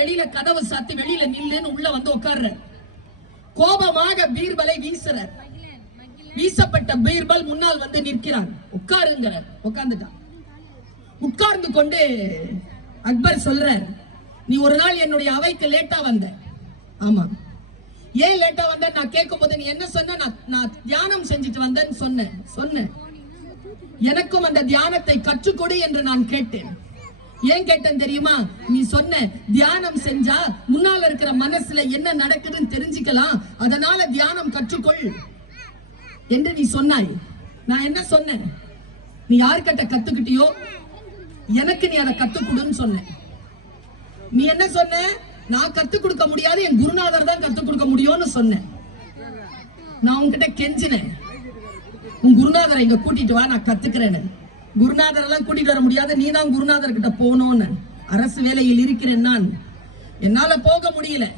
வெளியில கதவு சாத்தி வெளியில நில்லுன்னு உள்ள வந்து உட்கார்ற. கோபமாக பீர்பலை வீசுறார். வீசப்பட்ட பீர்பல் முன்னால் வந்து நிற்கிறான். உட்காருங்கிற. உட்கார்ந்துட்டான். உட்கார்ந்து கொண்டு அக்பர் சொல்றார், நீ ஒரு நாள் என்னுடைய அவைக்கு லேட்டா வந்த. ஆமா, ஏன் லேட்டா வந்த நான் கேட்கும் போது நீ என்ன சொன்ன? நான் தியானம் செஞ்சுட்டு வந்தேன்னு சொன்னேன். எனக்கும் அந்த தியானத்தை கற்றுக்கொடு என்று நான் கேட்டேன். ஏன் கேட்டேன் தெரியுமா? நீ சொன்ன தியானம் செஞ்சா முன்னால இருக்கிற மனசுல என்ன நடக்குதுன்னு தெரிஞ்சுக்கலாம், அதனால தியானம் கற்றுக்கொள் என்று நீ சொன்னாய். நான் என்ன சொன்னேன்? நீ யார்கிட்ட கத்துக்கிட்டியோ எனக்கு நீ அதை கத்துக்கொடுன்னு சொன்ன. நீ என்ன சொன்ன? நான் கத்துக் கொடுக்க முடியாது, என் குருநாதர் தான் கத்துக் கொடுக்க முடியும்னு சொன்னேன். நான் உன்கிட்ட கெஞ்சினேன், உன் குருநாதரை இங்க கூட்டிட்டு வா, நான் கத்துக்கிறேன்னு. குருநாதர் எல்லாம் கூட்டிட்டு வர முடியாது, நீ தான் குருநாதர் கிட்ட போகணும்னு. அரசு வேலையில் இருக்கிறேன் நான், என்னால போக முடியல.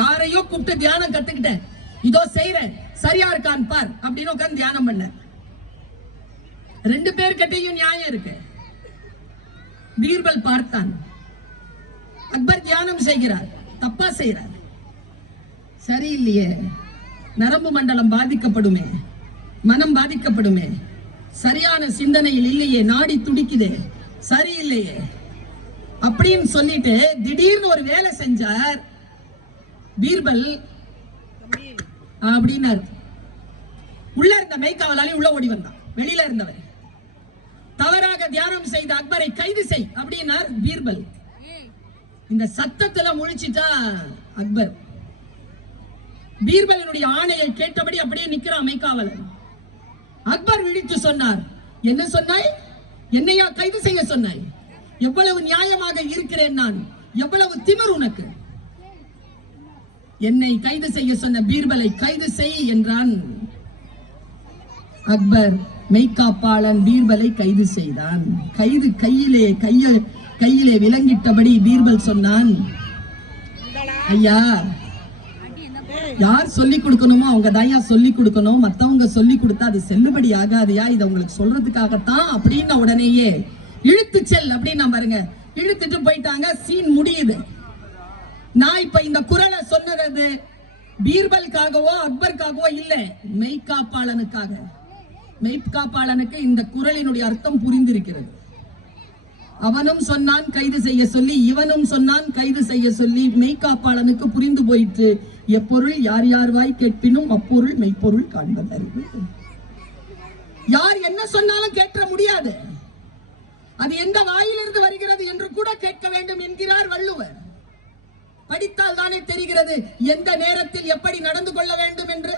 யாரையோ கூப்பிட்டு தியானம் கத்துக்கிட்டேன், இதோ செய்யறேன், சரியா இருக்கான் பார் அப்படின்னு உட்கார்ந்து தியானம் பண்ண. 2 பேர்கிட்டையும் நியாயம் இருக்கு. பீர்பல் பார்த்தான், அக்பர் தியானம் செய்கிறார், தப்பா செய்கிறார். சரியில்லையே, நரம்பு மண்டலம் பாதிக்கப்படுமே, மனம் பாதிக்கப்படுமே, சரியான சிந்தனையில் இல்லையே, நாடி துடிக்குதே, சரியில்லையே அப்படின்னு சொல்லிட்டு திடீர்னு ஒரு வேலை செஞ்சார் பீர்பல் அப்படின்னாரு. உள்ள இருந்த மெய்காவலாளி உள்ள ஓடி வந்தான். வெளியில இருந்தவர் தவறாக தியானம் செய்த அக்பரை கைது செய் அப்படின்னார் பீர்பல். இந்த சத்தத்துல முழிச்சிட்டா அக்பர். பீர்பலினுடைய ஆணையை கேட்டபடி அப்படியே நிக்கிறான் மெய்காவலன். அக்பர் விழித்து சொன்னார், என்ன சொன்னாய்? என்னையா கைது செய்ய சொன்னாய்? எவ்வளவு நியாயமாக இருக்கிறேன் நான், எவ்வளவு திமிர் உனக்கு? என்னை கைது செய்ய சொன்ன பீர்பலை கைது செய் என்றான் அக்பர். மெய்காப்பாளன் பீர்பலை கைது செய்தான். கையிலே விலங்கிட்டபடி பீர்பல் சொன்னான், ஐயா, யார் சொல்லி கொடுக்கணுமோ அவங்க தாயா சொல்லி கொடுக்கணும், மத்தவங்க சொல்லி கொடுத்தா அது செல்லுபடி ஆகாதையா, இதை உங்களுக்கு சொல்றதுக்காகத்தான் அப்படின்னு உடனேயே இழுத்து செல் அப்படின்னு பாருங்க. இழுத்துட்டு போயிட்டாங்க. சீன் முடியுது. நான் இப்ப இந்த குரலை சொன்னது பீர்பலுக்காகவோ அக்பருக்காகவோ இல்ல, மெய்காப்பாளனுக்காக. மெய்காப்பாளனுக்கு இந்த குரலினுடைய அர்த்தம் புரிந்திருக்கிறது. அவனும் சொன்னான் கைது செய்ய சொல்லி, இவனும் சொன்னான் கைது செய்ய சொல்லி. மெய்காப்பாளனுக்கு புரிந்து போயிற்று, எப்பொருள் யார் யார் வாய் கேட்பினும் அப்பொருள் மெய்ப்பொருள் காண்பதறிவு. யார் என்ன சொன்னாலும் கேட்க முடியாது, அது எந்த வாயிலிருந்து வருகிறது என்று கூட கேட்க வேண்டும் என்கிறார் வள்ளுவர். படித்தால் தானே தெரிகிறது எந்த நேரத்தில் எப்படி நடந்து கொள்ள வேண்டும் என்று.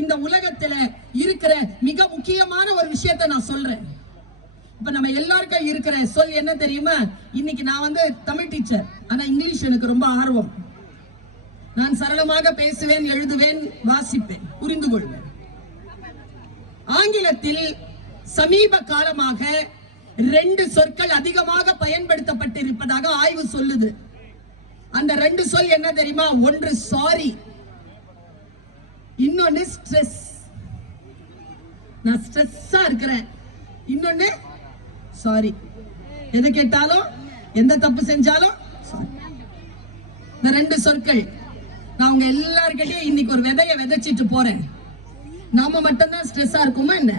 இந்த உலகத்துல இருக்கிற மிக முக்கியமான ஒரு விஷயத்தை நான் சொல்றேன். இப்ப நம்ம எல்லாருக்கும் இருக்கிற சொல் என்ன தெரியுமா? இன்னைக்கு நான் தமிழ் டீச்சர், ஆனா இங்கிலீஷ் எனக்கு ரொம்ப ஆர்வம். நான் சரளமாக பேசுவேன், எழுதுவேன், வாசிப்பேன், புரிந்து கொள்வேன். ஆங்கிலத்தில் சமீப காலமாக 2 சொற்கள் அதிகமாக பயன்படுத்தப்பட்டிருப்பதாக ஆய்வு சொல்லுது. அந்த 2 சொல் என்ன தெரியுமா? ஒன்று சாரி, இன்னொன்னு ஸ்ட்ரெஸ். நான் ஸ்ட்ரெஸ்ஸா இருக்கிறேன், இன்னொன்னு சாரி. எது கேட்டாலும், எந்த தப்பு செஞ்சாலும் சாரி. இந்த 2 சொற்கள். நான் உங்க எல்லார்கிட்டயும் இன்னைக்கு ஒரு விதைய விதைச்சிட்டு போறேன். நாம மட்டும்தான் ஸ்ட்ரெஸ்ஸா இருக்குமா என்ன?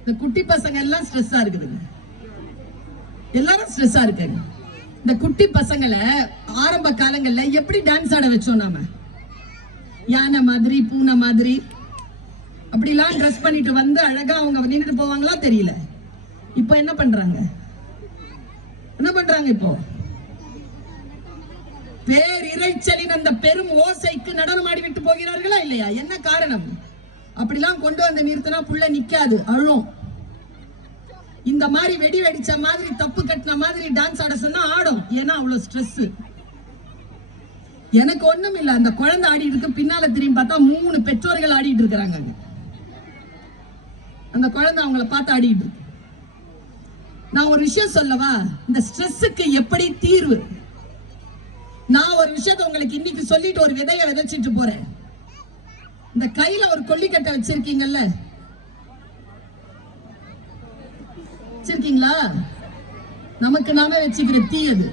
இந்த குட்டி பசங்க எல்லாம் ஸ்ட்ரெஸ்ஸா இருக்குதுங்க. எல்லாரும் ஸ்ட்ரெஸ்ஸா இருக்காங்க. இந்த குட்டி பசங்களை ஆரம்ப காலங்கள்ல எப்படி டான்ஸ் ஆட வச்சோம்? நாம யானை மாதிரி, பூனை மாதிரி அப்படிலாம் ட்ரெஸ் பண்ணிட்டு வந்து அழகா அவங்க நின்றுட்டு போவாங்களா தெரியல. இப்ப என்ன பண்றாங்க? இப்போ பேரிரைச்சலின் அந்த பெரும் ஓசைக்கு நடனம் ஆடி விட்டு போகிறார்களா இல்லையா? என்ன காரணம்? அப்படிலாம் கொண்டு வந்து நிறுத்தினா புள்ள நிக்காது, அழும். இந்த மாதிரி வெடி வெடிச்ச மாதிரி, தப்பு கட்டின மாதிரி டான்ஸ் ஆட சொன்னா ஆடும். ஏன்னா அவ்வளவு ஸ்ட்ரெஸ். எனக்கு ஒண்ணும் இல்ல, அந்த குழந்தை ஆடிட்டு இருக்கு, பின்னால திரும்பி பார்த்தா 3 பெற்றோர்கள் ஆடிட்டு இருக்கிறாங்க. அந்த குழந்தை அவங்கள பார்த்து ஆடிட்டு இருக்கு. நான் ஒரு விஷயம் சொல்லவா? இந்த ஸ்ட்ரெஸ்ஸுக்கு எப்படி தீர்வு? நான் ஒரு விஷயத்தை உங்களுக்கு இன்னைக்கு சொல்லிட்டு ஒரு விதைய விதைச்சிட்டு போறேன். இந்த கையில ஒரு கொல்லிக்கட்டை வச்சிருக்கீங்கல்ல, வச்சிருக்கீங்களா? நமக்கு நாமே வச்சுக்கிற தீ அது.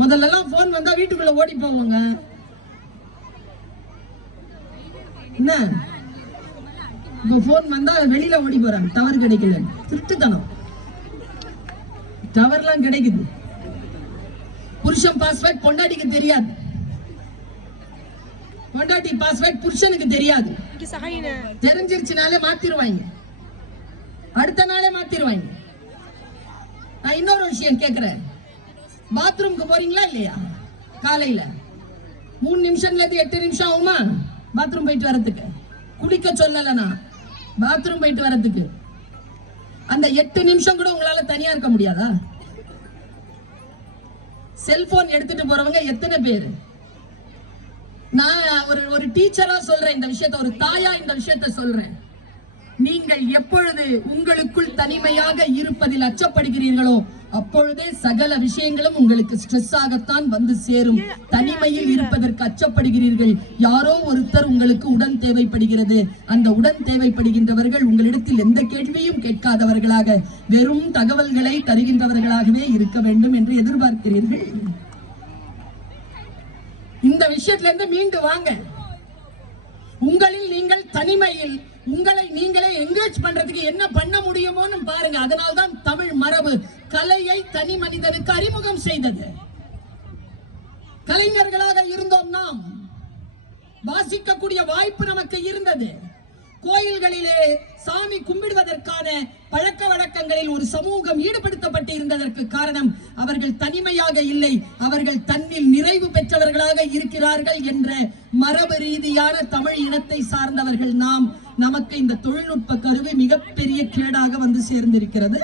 முதல்ல எல்லாம் போன் வந்தா வீட்டுக்குள்ள ஓடி போவாங்க. என்ன இப்ப போன் வந்தா வெளியில ஓடி போறாங்க. டவர் கிடைக்கல, திருட்டுத்தனம். டவர்லாம் கிடைக்குது. புருஷன் பாஸ்வேர்ட் பொண்டாட்டிக்கு தெரியாது, பொண்டாட்டி பாஸ்வேர்ட் புருஷனுக்கு தெரியாது. தெரிஞ்சிருச்சுனாலே மாத்திருவாங்க, அடுத்த நாளே மாத்திருவாங்க. நான் இன்னொரு விஷயம் கேட்கிறேன். பாத்ரூம்க்கு போறீங்களா இல்லையா? காலையில 3 நிமிஷம்ல இருந்து 8 நிமிஷம் ஆகுமா பாத்ரூம் போயிட்டு வரதுக்கு? குளிக்க சொல்லல நான், பாத்ரூம் போயிட்டு வரதுக்கு. அந்த 8 நிமிஷம் கூட உங்களால தனியா இருக்க முடியாதா? செல்போன் எடுத்துட்டு போறவங்க எத்தனை பேரு? நான் ஒரு டீச்சரா சொல்றேன் இந்த விஷயத்தை, ஒரு தாயா இந்த விஷயத்தை சொல்றேன். நீங்கள் எப்பொழுது உங்களுக்குள் தனிமையாக இருப்பதில் அச்சப்படுகிறீர்களோ அப்பொழுதே சகல விஷயங்களும் உங்களுக்கு ஸ்ட்ரெஸ் ஆகத்தான் வந்து சேரும். தனிமையில் இருப்பதற்கு அச்சப்படுகிறீர்கள். யாரோ ஒருத்தர் உங்களுக்கு உடன் தேவைப்படுகிறது. அந்த உடன் தேவைப்படுகின்றவர்கள் உங்களிடத்தில் எந்த கேள்வியும் கேட்காதவர்களாக வெறும் தகவல்களை தருகின்றவர்களாகவே இருக்க வேண்டும் என்று எதிர்பார்க்கிறீர்கள். இந்த விஷயத்துல இருந்து மீண்டு வாங்க. உங்களில் நீங்கள் தனிமையில் உங்களை நீங்களே என்கேஜ் பண்றதுக்கு என்ன பண்ண முடியுமோன்னு பாருங்க. அதனால்தான் தமிழ் மரபு கலையை தனி மனிதனுக்கு அறிமுகம் செய்தது. கலைஞர்களாக இருந்தோம் நாம், வாசிக்கக்கூடிய வாய்ப்பு நமக்கு இருந்தது. கோயில்களிலே சாமி கும்பிடுவதற்கான பழக்க வழக்கங்களில் ஒரு சமூகம் ஈடுபடுத்தப்பட்டு இருந்ததற்கு காரணம் அவர்கள் தனிமையாக இல்லை, அவர்கள் தன்னில் நிறைவு பெற்றவர்களாக இருக்கிறார்கள் என்ற மரபு ரீதியான தமிழ் இனத்தை சார்ந்தவர்கள் நாம். நமக்கு இந்த தொழில்நுட்ப கருவி மிகப்பெரிய கேடாக வந்து சேர்ந்திருக்கிறது.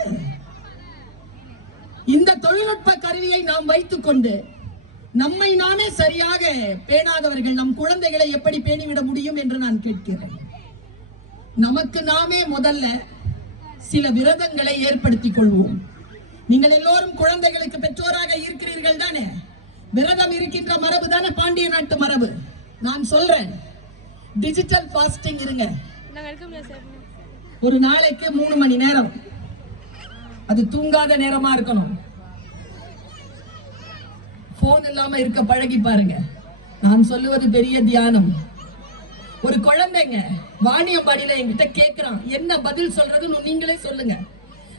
இந்த தொழில்நுட்ப கருவியை நாம் வைத்துக் கொண்டு நம்மை நாமே சரியாக பேணாதவர்கள் நம் குழந்தைகளை எப்படி பேணிவிட முடியும் என்று நான் கேட்கிறேன். நமக்கு நாமே முதல்ல சில விரதங்களை ஏற்படுத்திக் கொள்வோம். நீங்கள் எல்லோரும் குழந்தைகளுக்கு பெற்றோராக இருக்கிறீர்கள் தானே? விரதம் இருக்கின்ற மரபு தானே பாண்டிய நாட்டு மரபு. நான் சொல்றேன், டிஜிட்டல் ஃபாஸ்டிங் இருங்க. ஒரு நாளைக்கு 3 மணி நேரம், அது தூங்காத நேரமா இருக்கணும். போன் இல்லாம இருக்க பழகி பாருங்க. நான் சொல்லுவது பெரிய தியானம். ஒரு குழந்தைங்க வாணியம்பாடியில என்கிட்ட கேக்குறான், என்ன பதில் சொல்றதுன்னு நீங்களே சொல்லுங்க.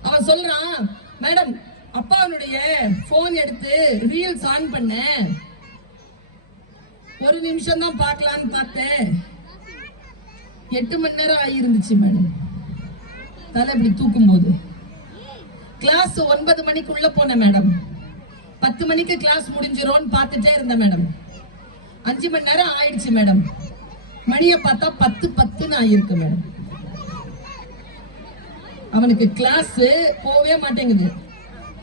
அவன் சொல்றான், மேடம் அப்பாவுடைய போன் எடுத்து ரீல்ஸ் ஆன் பண்ண, 1 நிமிஷம் தான் பார்க்கலான்னு பார்த்தேன், 8 மணி நேரம் ஆகிருந்துச்சு மேடம். தலை இப்படி தூக்கும் போது கிளாஸ் 9 மணிக்குள்ள போனேன் மேடம், 10 மணிக்கு கிளாஸ் முடிஞ்சிரோன்னு பார்த்துட்டே இருந்தேன் மேடம், 5 மணி நேரம் ஆயிடுச்சு மேடம். மணியை பார்த்தா 10:10 ஆயிருக்கு மேடம். அவனுக்கு கிளாஸ் போவே மாட்டேங்குது,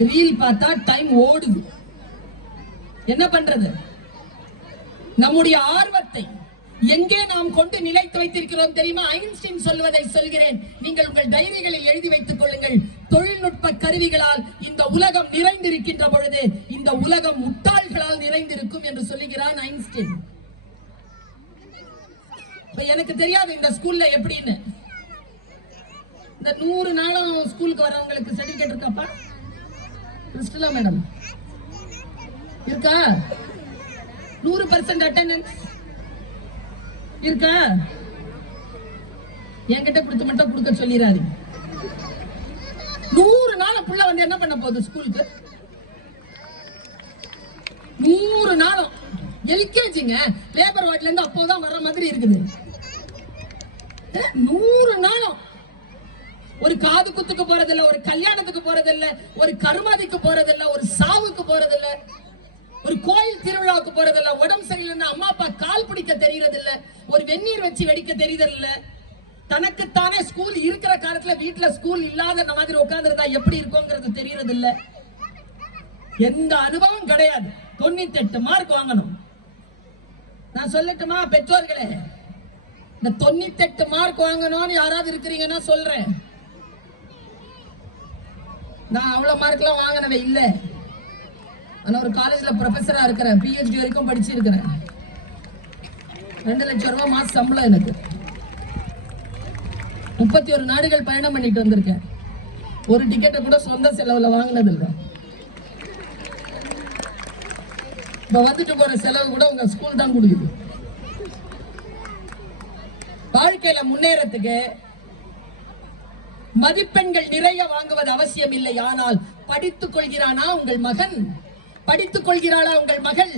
ரீல் பார்த்தா டைம் ஓடுது. என்ன பண்றது? நம்முடைய ஆர்வத்தை எங்கே நாம் கொண்டு நிலைத்து வைத்திருக்கிறோம் தெரியுமா? ஐன்ஸ்டீன் சொல்வதை சொல்கிறேன், நீங்கள் உங்கள் டைரிகளில் எழுதி வைத்துக் கொள்ளுங்கள். தொழில்நுட்ப கருவிகளால் இந்த உலகம் நிறைந்திருக்கின்ற பொழுது இந்த உலகம் முட்டாள்களால் நிறைந்திருக்கும் என்று சொல்லுகிறான் ஐன்ஸ்டீன். எனக்கு தெரியாது இந்த ஸ்கூல்ல எப்படின்னு. இந்த 100 நாளும் ஸ்கூலுக்கு வரவங்களுக்கு சர்டிபிகேட் இருக்காப்பா? கிறிஸ்டலா மேடம் இருக்கா? 100% அட்டெண்டன்ஸ் இருக்கா? என்கிட்ட கொடுத்து மட்டும் கொடுக்க சொல்லிடாது. 100 நாள் புள்ள வந்து என்ன பண்ண போகுது ஸ்கூலுக்கு? 100 நாளும் எல்கேஜிங்க, லேபர் வார்ட்ல இருந்து அப்போதான் வர்ற மாதிரி இருக்குது. 100 நாளும் ஒரு காது குத்துக்கு போறதில்ல, ஒரு கல்யாணத்துக்கு போறதில்ல, ஒரு கருமாதிக்கு போறதில்ல, ஒரு சாவுக்கு போறதில்ல, ஒரு கோயில் திருவிழாவுக்கு போறதில்ல, உடம்பு சரியில்லைன்னா அம்மா அப்பா கால் பிடிக்க தெரியறதில்ல, ஒரு வெந்நீர் வச்சு வெடிக்க தெரியறதில்ல. தனக்குத்தானே ஸ்கூல் இருக்கிற காலத்துல வீட்டுல ஸ்கூல் இல்லாத மாதிரி உட்கார்ந்துருந்தா எப்படி இருக்குங்கிறது தெரியறது இல்ல. எந்த அனுபவம் கிடையாது. 98 மார்க் வாங்கணும். நான் சொல்லட்டுமா பெற்றோர்களே, இந்த 98 மார்க் வாங்கணும்னு யாராவது இருக்கிறீங்கன்னா சொல்றேன். நான் அவ்வளவு மார்க் எல்லாம் வாங்கினவே இல்ல. ஆனா ஒரு காலேஜ்ல ப்ரொஃபஸரா இருக்கிறேன், PhD வரைக்கும் படிச்சிருக்கிறேன். 2 லட்சம் ரூபாய் மாச சம்பளம் எனக்கு. 31 நாடுகள் பயணம் பண்ணிட்டு வந்திருக்கேன். ஒரு டிக்கெட்டை கூட சொந்த செலவுல வாங்கினது இல்லை. இப்ப வந்துட்டு போற செலவு கூட உங்க ஸ்கூல் தான் கொடுக்குது. வாழ்க்கையில முன்னேறத்துக்கு மதிப்பெண்கள் நிறைய வாங்குவது அவசியம் இல்லை. ஆனால் படித்துக் கொள்கிறானா உங்கள் மகன்? படித்துக் கொள்கிறாளா உங்கள் மகள்?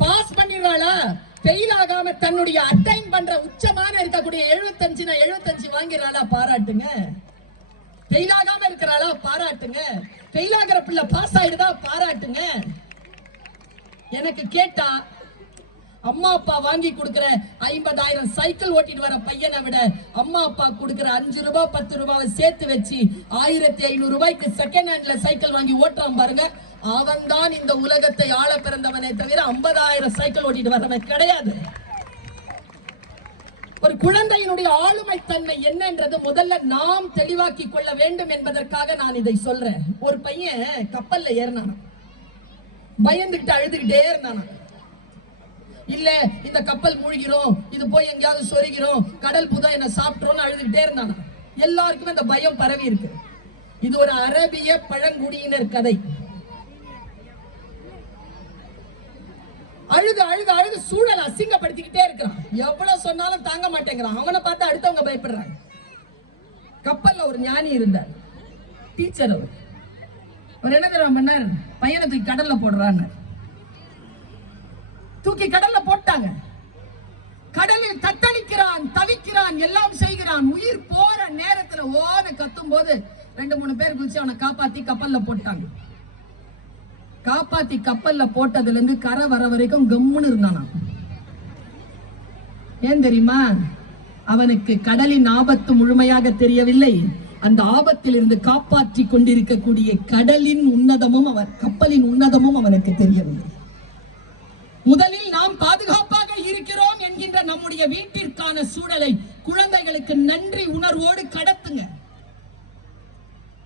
பாஸ் பண்ணிடுறாளா? ஃபெயில் ஆகாம தன்னுடைய அட்டைன் பண்ற உச்சமான இருக்கக்கூடிய 75 வாங்கிறாளா? பாராட்டுங்க. ஃபெயில் ஆகாம இருக்கிறாளா? பாராட்டுங்க. ஃபெயில் ஆகிற பிள்ளை பாஸ் ஆயிடுதா? பாராட்டுங்க. எனக்கு கேட்டா அம்மா அப்பா வாங்கி கொடுக்கிற 50,000 சைக்கிள் ஓட்டிட்டு வர பையனை விட அம்மா அப்பா கொடுக்கிற 5 ரூபாய் 10 ரூபாவை சேர்த்து வச்சு 1500 ரூபாய்க்கு செகண்ட் ஹேண்ட்ல சைக்கிள் வாங்கி ஓட்டுறான் பாருங்க, அவன் தான் இந்த உலகத்தை ஆள பிறந்தவனை தவிர 50,000 சைக்கிள் ஓட்டிட்டு வரவன் கிடையாது. ஒரு குழந்தையினுடைய ஆளுமை தன்மை என்னன்றது முதல்ல நாம் தெளிவாக்கி கொள்ள வேண்டும் என்பதற்காக நான் இதை சொல்றேன். ஒரு பையன் கப்பல்ல ஏறினான், பயந்துகிட்டு அழுதுகிட்டே இருந்தானா. இல்ல இந்த கப்பல் மூழ்கிறோம், இது போய் எங்கேயாவது சொருகிறோம், கடல் புதா என்ன சாப்பிட்டோம்னு அழுதுகிட்டே இருந்தானா. எல்லாருக்குமே இந்த பயம் பரவி இருக்கு. இது ஒரு அரபிய பழங்குடியினர் கதை. அழுது அழுது அழுது சூழல் அசிங்கப்படுத்திக்கிட்டே இருக்கிறான். எவ்வளவு சொன்னாலும் தாங்க மாட்டேங்கிறான். அவனை பார்த்து அடுத்தவங்க பயப்படுறாங்க. கப்பல்ல ஒரு ஞானி இருந்தார், டீச்சர். அவர் என்ன தெரியுமா பண்ணார்? பையனை தூக்கி கடல்ல போடுறான்னு தூக்கி கடல்ல போட்டாங்க. கடலில் தத்தளிக்கிறான், தவிக்கிறான், எல்லாம் செய்கிறான். உயிர் போற நேரத்துல ஓன கத்தும் போது 2-3 பேர் குதிச்சு அவனை காப்பாத்தி கப்பல்ல போட்டாங்க. காப்பாத்தி கப்பல்ல போட்டதுல இருந்து கரை வர வரைக்கும் கம்முன்னு இருந்தானா. ஏன் தெரியுமா? அவனுக்கு கடலின் ஆபத்து முழுமையாக தெரியவில்லை. அந்த ஆபத்தில் இருந்து காப்பாற்றி கொண்டிருக்கக்கூடிய கடலின் உன்னதமும் கப்பலின் உன்னதமும் அவனுக்கு தெரியவில்லை. முதலில் நாம் பாதுகாப்பாக இருக்கிறோம் என்கின்ற நம்முடைய வீட்டிற்கான சூழலை குழந்தைகளுக்கு நன்றி உணர்வோடு கடத்துங்க.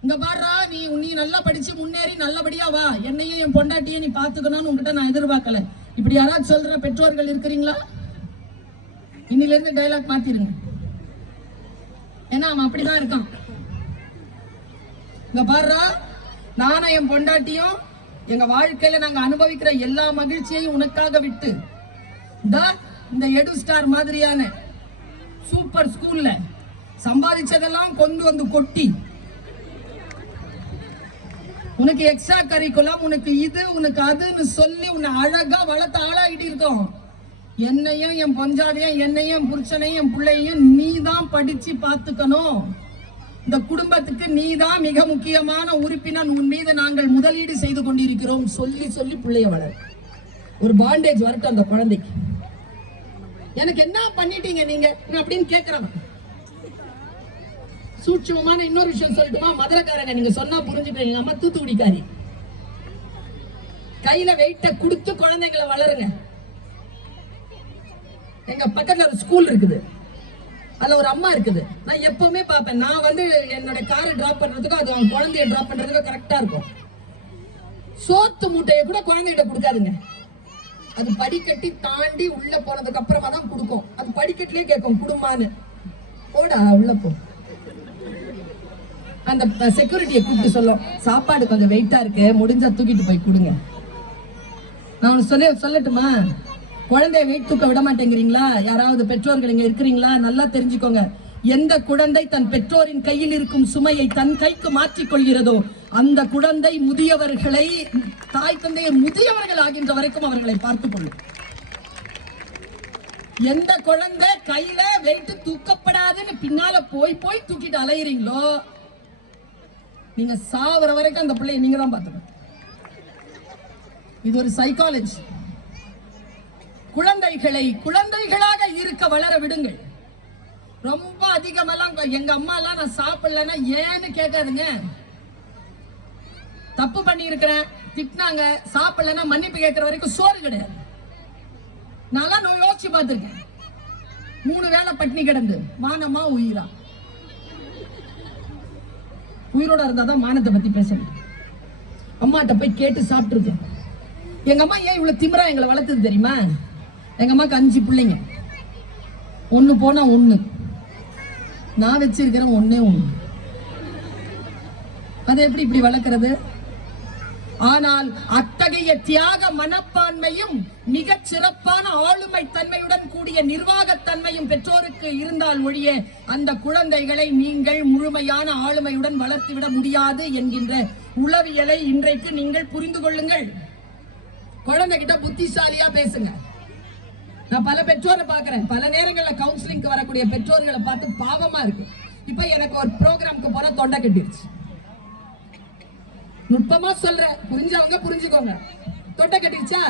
இங்க பாரா, நீ நல்லா படிச்சு முன்னேறி நல்லபடியா வா, என்னையும் என் பொண்டாட்டியும் நீ பாத்துக்கணும்னு உங்ககிட்ட நான் எதிர்பார்க்கல. இப்படி யாராவது சொல்ற பெற்றோர்கள் இருக்கிறீங்களா? இன்னில இருந்து டயலாக் மாத்திருங்க. ஏன்னா அவன் அப்படிதான் இருக்கான். இங்க பாரா, நானும் என் பொண்டாட்டியும் எங்க வாழ்க்கையில நாங்க அனுபவிக்கிற எல்லா மகிழ்ச்சியையும் உனக்காக விட்டு இந்த எடு ஸ்டார் மாதிரியான சூப்பர் ஸ்கூல்ல சம்பாதிச்சதெல்லாம் கொண்டு வந்து கொட்டி உனக்கு எக்ஸ்ட்ரா கரிக்குலம், உனக்கு இது உனக்கு அதுன்னு சொல்லி உன்னை அழகா வளர்த்து ஆளாகிட்டு இருக்கோம். என்னையும் என் பொஞ்சாதையும் என்னையும் புருஷனையும் என் பிள்ளையும் நீ தான் படிச்சு பார்த்துக்கணும். இந்த குடும்பத்துக்கு நீதான் மிக முக்கியமான உறுப்பினர், உன் மீது நாங்கள் முதலீடு செய்து கொண்டிருக்கிறோம் சொல்லி சொல்லி பிள்ளைய வளர். ஒரு பாண்டேஜ் வரட்டும் அந்த குழந்தைக்கு. எனக்கு என்ன பண்ணிட்டீங்க நீங்க அப்படின்னு கேட்கிறாங்க. சூட்சமான இன்னொரு விஷயம் சொல்லட்டுமா? மதுரைக்காரங்க நீங்க சொன்னா புரிஞ்சுக்கிறீங்க. அம்மா தூத்துக்குடிக்காரி. கையில வெயிட்ட கொடுத்து குழந்தைங்களை வளருங்க. எங்க பக்கத்துல ஒரு ஸ்கூல் இருக்குது, அதுல ஒரு அம்மா இருக்குது. நான் எப்பவுமே பார்ப்பேன். நான் வந்து என்னோட காரை டிராப் பண்றதுக்கும் அது அவங்க குழந்தைய டிராப் பண்றதுக்கும் கரெக்டா இருக்கும். சோத்து மூட்டையை கூட குழந்தைகிட்ட கொடுக்காதுங்க. அது படிக்கட்டி தாண்டி உள்ள போனதுக்கு அப்புறமா தான் கொடுக்கும். அது படிக்கட்டிலேயே கேட்கும் குடும்பான்னு. போடா உள்ள போ. அந்த செக்யூரிட்டியை கூப்பிட்டு சொல்லும், சாப்பாடு கொஞ்சம் வெயிட்டா இருக்கு, முடிஞ்சா தூக்கிட்டு போய் கொடுங்க. நான் உனக்கு சொல்லட்டுமா? குழந்தைய வெயிட் தூக்க விட மாட்டேங்கிறீங்களா? யாராவது பெற்றோர்கள் இங்க இருக்கிறீங்களா? நல்லா தெரிஞ்சுக்கோங்க. எந்த குழந்தை தன் பெற்றோரின் கையில் இருக்கும் சுமையை தன் கைக்கு மாற்றிக் கொள்கிறதோ அந்த குழந்தை முதியவர்களை, தாய் தந்தையை முதியவர்கள் ஆகின்ற வரைக்கும் அவர்களை பார்த்துக் கொள்ளும். எந்த குழந்தை கையில வெயிட் தூக்கப்படாதுன்னு பின்னால போய் போய் தூக்கிட்டு அலையிறீங்களோ நீங்க சாவர வரைக்கும் அந்த பிள்ளையை நீங்க தான் பார்த்துக்கணும். இது ஒரு சைக்காலஜி. குழந்தைகளை குழந்தைகளாக இருக்க வளர விடுங்கள். ரொம்ப அதிகமெல்லாம் எங்க அம்மா எல்லாம் நான் சாப்பிடலன்னா ஏன்னு கேட்காதுங்க. தப்பு பண்ணி இருக்கிறேன், திட்டினாங்க, சாப்பிடலன்னா மன்னிப்பு கேட்கிற வரைக்கும் சோறு கிடையாது. நான் யோசிச்சு பார்த்திருக்கேன். 3 வேளை பட்டினி கிடந்து மானமா உயிரா. உயிரோட இருந்தாதான் மானத்தை பத்தி பேசணும். அம்மாட்ட போய் கேட்டு சாப்பிட்டு இருக்கேன். எங்க அம்மா ஏன் இவ்வளவு திமிரா எங்களை வளர்த்தது தெரியுமா? எங்க அம்மாக்கு 5 பிள்ளைங்க. 1 போனா 1. நான் வச்சிருக்கிறேன் 1. அது எப்படி இப்படி வளர்க்கறது? ஆனால் அத்தகைய தியாக மனப்பான்மையும் மிக சிறப்பான ஆளுமை தன்மையுடன் கூடிய நிர்வாகத்தன்மையும் பெற்றோருக்கு இருந்தால் ஒழிய அந்த குழந்தைகளை நீங்கள் முழுமையான ஆளுமையுடன் வளர்த்துவிட முடியாது என்கின்ற உளவியலை இன்றைக்கு நீங்கள் புரிந்து கொள்ளுங்கள். குழந்தைகிட்ட புத்திசாலியா பேசுங்க. நான் பல பெற்றோரை பார்க்கிறேன், பல நேரங்களில் கவுன்சிலிங்க்கு வரக்கூடிய பெற்றோர்களை பார்த்து பாவமா இருக்கு. இப்ப எனக்கு ஒரு ப்ரோக்ராம்க்கு போற தொண்டை கட்டிருச்சு. நுட்பமா சொல்ற, புரிஞ்சவங்க புரிஞ்சுக்கோங்க. தொண்டை கட்டிருச்சா?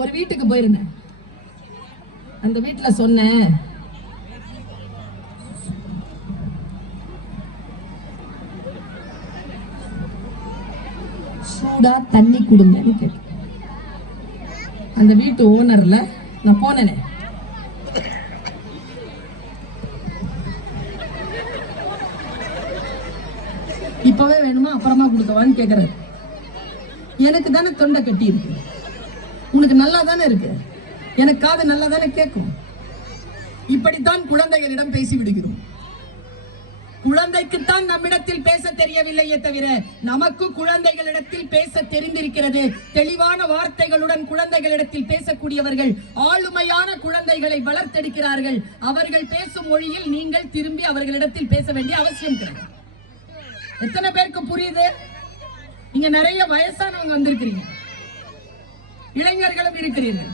ஒரு வீட்டுக்கு போயிருந்தேன். அந்த வீட்டுல சொன்னேன், சூடா தண்ணி குடுங்கன்னு கேட்டேன். அந்த வீட்டு ஓனர்ல நான் போனேனே, இப்பவே வேணுமா அப்புறமா கொடுக்கவான்னு கேக்குறாரு. எனக்கு தானே தொண்டை கட்டி இருக்கு, உனக்கு நல்லா தானே இருக்கு, எனக்கு காது நல்லா தானே கேட்கும். இப்படித்தான் குழந்தைகளிடம் பேசி விடுகிறோம். குழந்தைக்குத்தான் நம்மிடத்தில் பேச தெரியவில்லையே தவிர நமக்கு குழந்தைகளிடத்தில் பேச தெரிந்திருக்கிறது. தெளிவான வார்த்தைகளுடன் குழந்தைகளிடத்தில் பேசக்கூடியவர்கள் ஆளுமையான குழந்தைகளை வளர்த்தெடுக்கிறார்கள். அவர்கள் பேசும் மொழியில் நீங்கள் திரும்பி அவர்களிடத்தில் பேச வேண்டிய அவசியம் கிடையாது. எத்தனை பேருக்கு புரியுது? இங்க நிறைய வயசானவங்க வந்திருக்கிறீங்க, இளைஞர்களும் இருக்கிறீர்கள்.